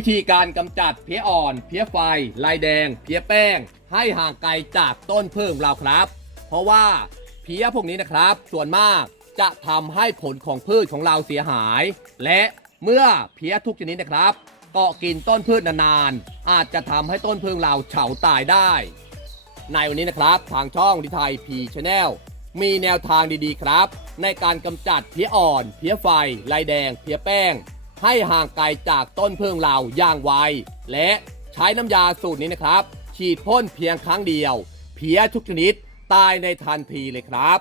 ิธีการกำจัดเพี้ยอ่อน เพี้ยไฟ ลายแดง เพี้ยแป้ง ให้ห่างไกลจากต้นพืชของเราครับ เพราะว่าเพี้ยพวกนี้นะครับ ส่วนมากจะทำให้ผลของพืชของเราเสียหาย และเมื่อเพี้ยทุกชนิดนะครับเกาะกินต้นพืชนานๆ อาจจะทำให้ต้นพืชเราเฉาตายได้ ในวันนี้นะครับ ทางช่องดิไทยพีชแนลมีแนวทางดีๆครับ ในการกำจัดเพี้ยอ่อน เพี้ยไฟ ลายแดง เพี้ยแป้ง ให้ห่างไกลจากต้นพึ่งเราอย่างไว และใช้น้ำยาสูตรนี้นะครับ ฉีดพ่นเพียงครั้งเดียว เพี้ยทุกชนิดตายในทันทีเลยครับ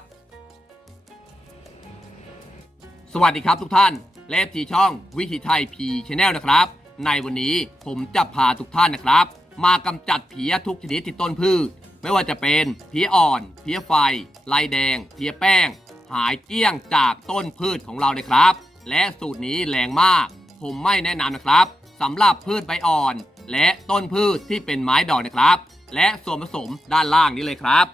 สวัสดีครับทุกท่าน และทีช่องวิธีไทยพีชแนลนะครับ ในวันนี้ผมจะพาทุกท่านนะครับ มากำจัดเพี้ยทุกชนิดที่ต้นพืช ไม่ว่าจะเป็นเพี้ยอ่อน เพี้ยไฟ ลายแดง เพี้ยแป้ง หายเกลี้ยงจากต้นพืชของเราเลยครับ และสูตรนี้แรงมาก ผมไม่แนะนำนะครับสำหรับพืชใบอ่อน และต้นพืชที่เป็นไม้ดอกนะครับ และส่วนผสมด้านล่างนี้เลยครับ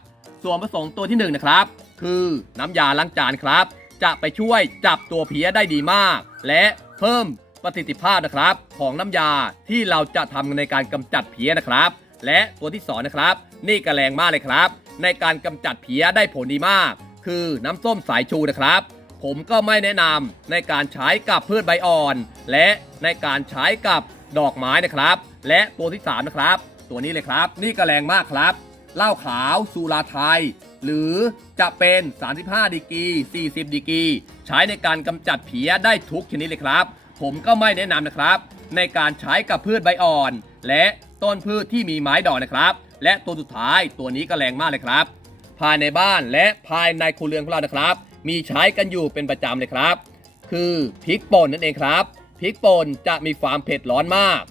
ส่วนผสมตัวที่หนึ่งนะครับ คือน้ำยาล้างจานครับ จะไปช่วยจับตัวเพี้ยได้ดีมาก และเพิ่มประสิทธิภาพนะครับ ของน้ำยาที่เราจะทำในการกำจัดเพี้ยนะครับ และตัวที่สองนะครับนี่กระแรงมากเลยครับ ในการกำจัดเพี้ยได้ผลดีมาก คือน้ำส้มสายชูนะครับ ผมก็ไม่แนะนำในการใช้กับพืชใบอ่อน และในการใช้กับดอกไม้นะครับ และตัวที่สามนะครับ ตัวนี้เลยครับ นี่ก็แรงมากครับเหล้าขาวสุราไทย หรือจะเป็น 35ดีกี40ดีกีใช้ในการกำจัดเพี้ยได้ทุกชนิดเลยครับ ผมก็ไม่แนะนำนะครับ ในการใช้กับพืชใบอ่อน และต้นพืชที่มีไม้ดอกนะครับ และตัวสุดท้ายตัวนี้ก็แรงมากเลยครับ ภายในบ้านและภายในครัวเรือนของเรานะครับ มีใช้กันอยู่เป็นประจำเลยครับ คือพริกป่นนั่นเองครับพริกป่นจะมีความเผ็ดร้อนมาก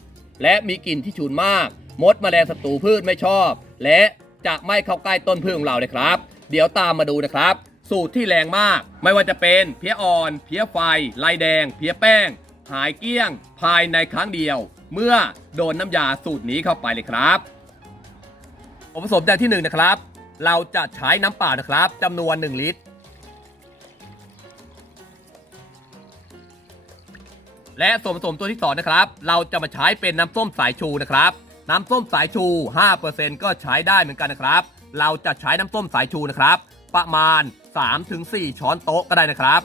และมีกลิ่นที่ฉุนมาก มดแมลงศัตรูพืชไม่ชอบ และจะไม่เข้าใกล้ต้นพืชของเราเลยครับ เดี๋ยวตามมาดูนะครับ สูตรที่แรงมาก ไม่ว่าจะเป็นเพี้ยอ่อน เพี้ยไฟลายแดง เพี้ยแป้ง หายเกลี้ยง ภายในครั้งเดียว เมื่อโดนน้ำยาสูตรนี้เข้าไปเลยครับผมผสมอย่างที่หนึ่งนะครับ เราจะใช้น้ำเปล่านะครับจำนวน 1 ลิตร และส่วนผสมตัวที่สองนะครับ เราจะมาใช้เป็นน้ำส้มสายชูนะครับ น้ำส้มสายชู 5%ก็ใช้ได้เหมือนกันนะครับ เราจะใช้น้ำส้มสายชูนะครับ ประมาณ 3-4 ช้อนโต๊ะก็ได้นะครับ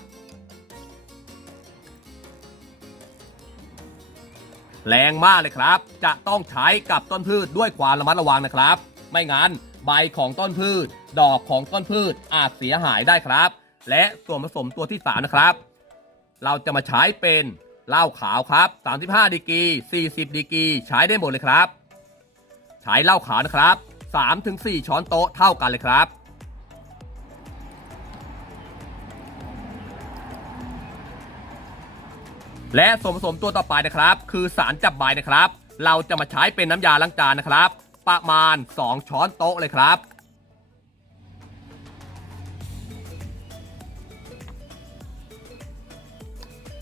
แรงมากเลยครับ จะต้องใช้กับต้นพืชด้วยความระมัดระวังนะครับ ไม่งั้นใบของต้นพืช ดอกของต้นพืชอาจเสียหายได้ครับ และส่วนผสมตัวที่สามนะครับ เราจะมาใช้เป็น เหล้าขาวครับ 35ดีกรี40ดีกรีใช้ได้หมดเลยครับ ใช้เหล้าขาวนะครับ3-4 ช้อนโต๊ะเท่ากันเลยครับ และส่วนผสมตัวต่อไปนะครับ คือสารจับใบนะครับ เราจะมาใช้เป็นน้ำยาล้างจานนะครับ ประมาณ 2 ช้อนโต๊ะเลยครับ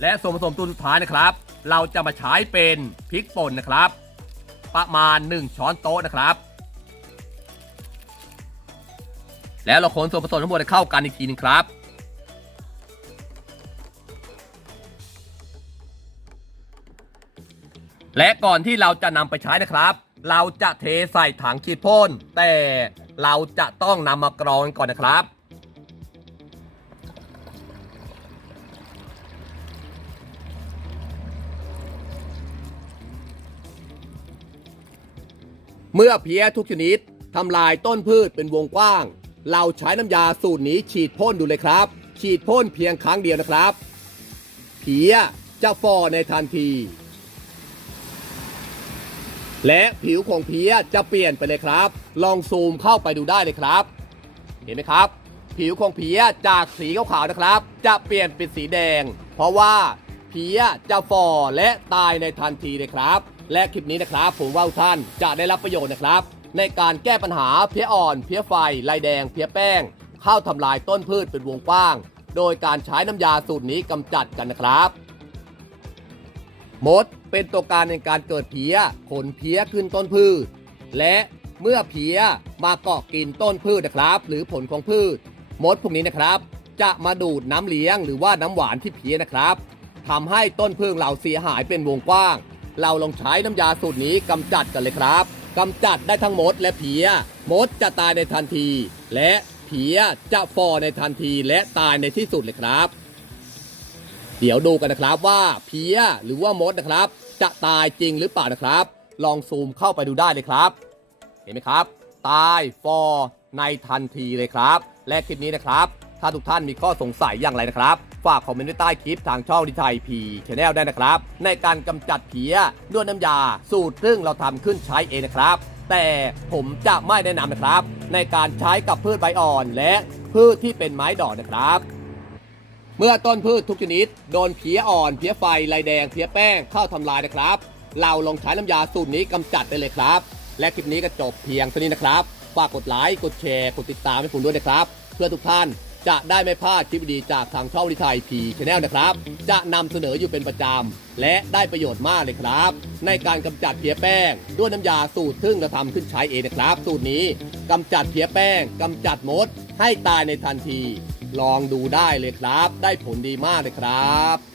และส่วนผสมตัวสุดท้ายนะครับ เราจะมาใช้เป็นพริกป่นนะครับ ประมาณ 1 ช้อนโต๊ะนะครับ แล้วเราคนส่วนผสมทั้งหมดให้เข้ากันอีกทีหนึงครับและก่อนที่เราจะนำไปใช้นะครับ เราจะเทใส่ถังฉีดพ่นแต่เราจะต้องนำมากรองก่อนนะครับ เมื่อเพี้ยทุกชนิดทำลายต้นพืชเป็นวงกว้าง เราใช้น้ำยาสูตรนี้ฉีดพ่นดูเลยครับ ฉีดพ่นเพียงครั้งเดียวนะครับ เพี้ยจะฟอในทันที และผิวของเพี้ยจะเปลี่ยนไปเลยครับ ลองซูมเข้าไปดูได้เลยครับ เห็นไหมครับ ผิวของเพี้ยจากสีขาวๆนะครับ จะเปลี่ยนเป็นสีแดง เพราะว่า พี้ยจะฝ่อและตายในทันทีเลยครับ และคลิปนี้นะครับ ผมว่าท่านจะได้รับประโยชน์นะครับ ในการแก้ปัญหาเพี้ยอ่อน เพี้ยไฟลายแดง เพี้ยแป้งเข้าทำลายต้นพืชเป็นวงกว้าง โดยการใช้น้ำยาสูตรนี้กำจัดกันนะครับมดเป็นตัวการในการเกิดเพี้ยขนเพี้ยขึ้นต้นพืช และเมื่อเพี้ยมาเกาะกินต้นพืชนะครับ หรือผลของพืช มดพวกนี้นะครับ จะมาดูดน้ำเลี้ยงหรือว่าน้ำหวานที่เพี้ยนะครับ ทำให้ต้นพืชเราเสียหายเป็นวงกว้าง เราลองใช้น้ำยาสูตรนี้กำจัดกันเลยครับกำจัดได้ทั้งมดและเพียมดจะตายในทันที และเพียจะฟอในทันทีและตายในที่สุดเลยครับ เดี๋ยวดูกันนะครับว่าเพียหรือว่ามดนะครับ จะตายจริงหรือเปล่านะครับ ลองซูมเข้าไปดูได้เลยครับ เห็นไหมครับ ตายฟอในทันทีเลยครับ และคลิปนี้นะครับ ถ้าทุกท่านมีข้อสงสัยอย่างไรนะครับ ฝากคอมเมนต์ไว้ใต้คลิปทางช่องดิไทยพีชแนลได้นะครับ ในการกำจัดเพียด้วยน้ำยาสูตรซึ่งเราทำขึ้นใช้เองนะครับ แต่ผมจะไม่แนะนำนะครับ ในการใช้กับพืชใบอ่อนและพืชที่เป็นไม้ดอกนะครับเมื่อต้นพืชทุกชนิดโดนเพี้ยอ่อนเพี้ยไฟลายแดงเพี้ยแป้งเข้าทำลายนะครับ เราลองใช้น้ำยาสูตรนี้กำจัดได้เลยครับ และคลิปนี้ก็จบเพียงเท่านี้นะครับ ฝากกดไลค์กดแชร์กดติดตามให้ผมด้วยนะครับ เพื่อทุกท่าน จะได้ไม่พลาดคลิปดีจากทางช่องวิทยพีชแนลนะครับ จะนำเสนออยู่เป็นประจำ และได้ประโยชน์มากเลยครับ ในการกำจัดเพี้ยแป้ง ด้วยน้ำยาสูตรซึ่งเราทำขึ้นใช้เองนะครับ สูตรนี้กำจัดเพี้ยแป้งกำจัดมด ให้ตายในทันที ลองดูได้เลยครับ ได้ผลดีมากเลยครับ